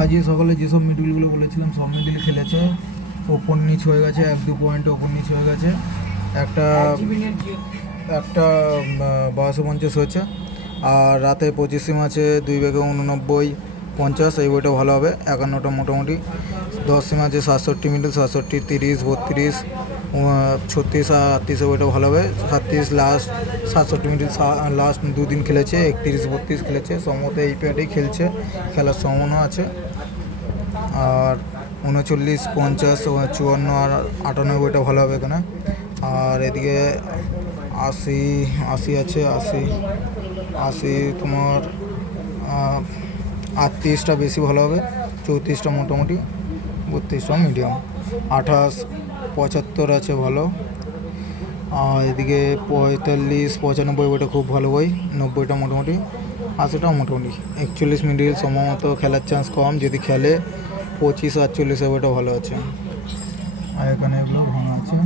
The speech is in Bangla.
আজকে সকালে যেসব মিডলগুলো বলেছিলাম সব মিডল খেলেছে, ওপর নিচ হয়ে গেছে, 1-2 পয়েন্টে ওপর নিচ হয়ে গেছে। একটা একটা 5250 হয়েছে। আর রাতে 25 আছে 2 ব্যাগে 89-50, এই বইটা ভালো হবে। 51টা মোটামুটি। 10 আছে 67 মিডল, 67, 30, 32, 36 আর 38, বইটা ভালো হবে। 37 লাস্ট, 67 মিডল লাস্ট 2 দিন খেলেছে, 31, 32 খেলেছে। সম্ভবত এই প্যাডেই খেলছে, খেলার সম্ভাবনা আছে। আর 39, 50, 54 আর 98, বইটা ভালো হবে এখানে। আর এদিকে 80 আছে, 80 তোমার 38টা বেশি ভালো হবে, 34টা মোটামুটি, 32টা মিডিয়াম, 28, 75 আছে ভালো। আর এদিকে 45, 95, বইটা খুব ভালো বই, 90টা মোটামুটি, 80টা মোটামুটি। 41 মিডিল সম্ভবত খেলার চান্স কম, যদি খেলে 25, 48, বইটা ভালো আছে। আর এখানে এগুলো ভালো আছে।